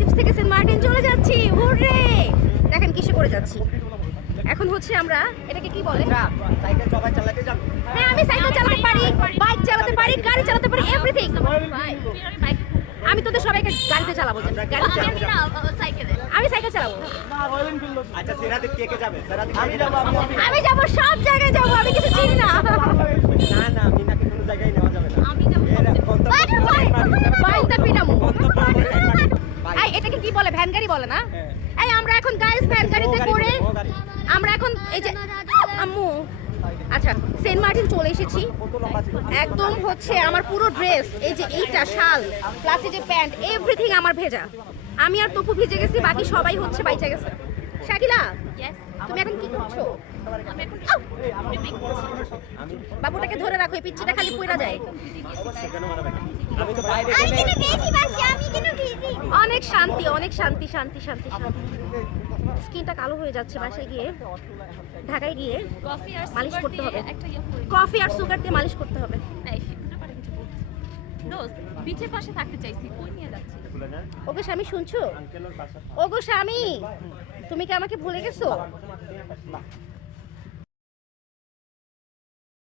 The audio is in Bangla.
মালদ্বীপ থেকে সেন্ট মার্টিন চলে যাচ্ছি। হুররে! দেখেন কিসে করে যাচ্ছি। এখন হচ্ছে আমরা এটাকে কি বলে? সাইকেল সবাই চালাতে যান। হ্যাঁ, আমি সাইকেল চালাতে পারি, বাইক চালাতে পারি, গাড়ি চালাতে পারি, এভরিথিং। আমি তোদের সবাইকে গাড়িতে চালাবো। আমি সাইকেল চালাবো। আচ্ছা সেরাদ্বীপ কে কে যাবে? আমি যাবো, সব জায়গায় যাবো, আমি কিছু চিনি না। না না মিনাকে কোনো জায়গায় নেওয়া যাবে না। আমি যাবো বাইকটা পিটামু। এই এটাকে কি বলে? ভ্যান গাড়ি বলে না? এই আমরা এখন গাইস ভ্যান গাড়িতে করে আমরা এখন এই যে আম্মু, আচ্ছা সেন্ট মার্টিন চলে এসেছি। একদম হচ্ছে আমার পুরো ড্রেস, এই যে এইটা শাল প্লাস এই যে প্যান্ট, এভরিথিং আমার ভেজা। আমি আর তপু ভিজে গেছি, বাকি সবাই হচ্ছে বাইচা গেছে। শাকিলা, তুমি এখন কি করছো? বাবুটাকে ধরে রাখো, এই পিচ্চিটা খালি পইরা যায়। আমি তো বাইরে অনেক শান্তি, অনেক শান্তি, শান্তি শান্তি শান্তি। স্কিনটা কালো হয়ে যাচ্ছে, বাসায় গিয়ে ঢাকায় গিয়ে কফি আর মালিশ সুগার করতে দিয়ে হবে। একটা ইয়ে করে কফি আর সুগার দিয়ে মালিশ করতে হবে। এই না পারে কিছু বলছি দোস্ত বিচের পাশে থাকতে চাইছি, কই নিয়ে যাচ্ছি? ওগো স্বামী, শুনছো? ওগো স্বামী, তুমি কি আমাকে ভুলে গেছো?